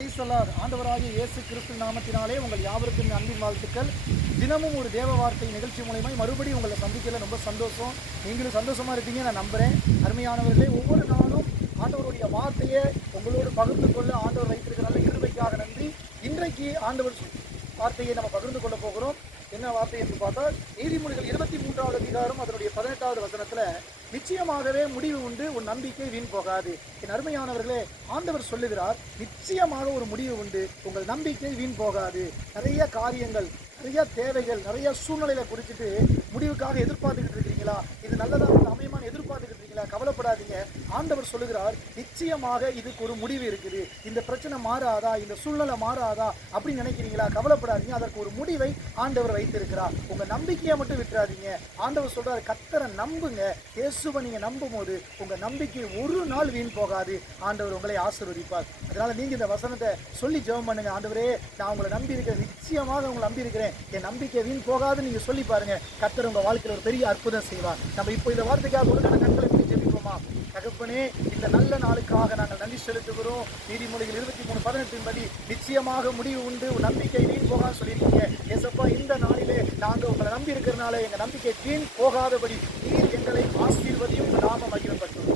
ஆண்டவராகிய இயேசு கிறிஸ்து நாமத்தினாலே உங்கள் யாவருக்கும் அன்பின் வாழ்த்துக்கள். தினமும் ஒரு தேவ வார்த்தை நிகழ்ச்சி மூலமா மறுபடியும் உங்களை சந்திக்கல ரொம்ப சந்தோஷம். நீங்களும் சந்தோஷமா இருப்பீங்க நான் நம்புறேன். அருமையானவர்களே, ஒவ்வொரு நாளும் ஆண்டவருடைய வார்த்தையை உங்களோடு பகிர்ந்து கொள்ள ஆண்டவர் வைத்திருக்கிற நல்ல கிருபைக்காக நன்றி. இன்றைக்கு ஆண்டவர் வார்த்தையை நம்ம பகிர்ந்து கொள்ள போகிறோம். என்ன வார்த்தை என்று பார்த்தால், நீதிமொழிகள் 23வது அதிகாரம் அதனுடைய 18வது வசனத்துல, நிச்சயமாகவே முடிவு உண்டு, உன் நம்பிக்கை வீண் போகாது. என் அருமையானவர்களே, ஆண்டவர் சொல்லுகிறார், நிச்சயமாக ஒரு முடிவு உண்டு, உங்கள் நம்பிக்கை வீண் போகாது. நிறைய காரியங்கள், நிறைய தேவைகள், நிறைய சூழ்நிலையில குறிச்சிட்டு முடிவுக்காக எதிர்பார்த்துக்கிட்டு இருக்கிறீங்களா? இது நல்லதாக அமையமான எதிர்பார்த்துக்கிட்டு இருக்கீங்களா? கவலைப்படாதீங்க. ஆண்டவர் சொல்லுகிறார், நிச்சயமாக இதுக்கு ஒரு முடிவு இருக்குது. இந்த பிரச்சனை மாறாதா, இந்த சூழ்நிலை மாறாதா அப்படின்னு நினைக்கிறீங்களா? கவலைப்படாதீங்க. அதற்கு ஒரு முடிவை ஆண்டவர் வைத்திருக்கிறார். உங்க நம்பிக்கையை மட்டும் விட்டுறாதீங்க. ஆண்டவர் சொல்றாரு, கர்த்தரை நம்புங்க. இயேசுவை நீங்க நம்பும் போது உங்க நம்பிக்கை ஒரு நாள் வீண் போகாது. ஆண்டவர் உங்களை ஆசீர்வதிப்பார். அதனால நீங்க இந்த வசனத்தை சொல்லி ஜெபம் பண்ணுங்க. ஆண்டவரே, நான் உங்களை நம்பி இருக்கிறேன், நிச்சயமாக உங்களை நம்பி இருக்கிறேன், என் நம்பிக்கை வீண் போகாது நீங்க சொல்லி பாருங்க. கர்த்தர் உங்க வாழ்க்கையில் ஒரு பெரிய அற்புதம் செய்வார். நம்ம இப்போ இந்த வார்த்தைக்காக ஒரு கண்களை பிடிச்சு ஜெபிப்போமா? தகப்பனே, இந்த நல்ல நாளுக்காக நாங்கள் நன்றி செலுத்துகிறோம். நீதிமொழிகள் 23:18 படி நிச்சயமாக முடிவு உண்டு, நம்பிக்கை வீண் போகாது சொல்லியிருக்கீங்க. ஏசப்பா, இந்த நாளிலே நாங்கள் உங்களை நம்பி இருக்கிறனால எங்க நம்பிக்கை வீண் போகாதபடி நீர் எங்களை ஆசீர்வதியும், நாம மகிழ்ப்பட்டோம்.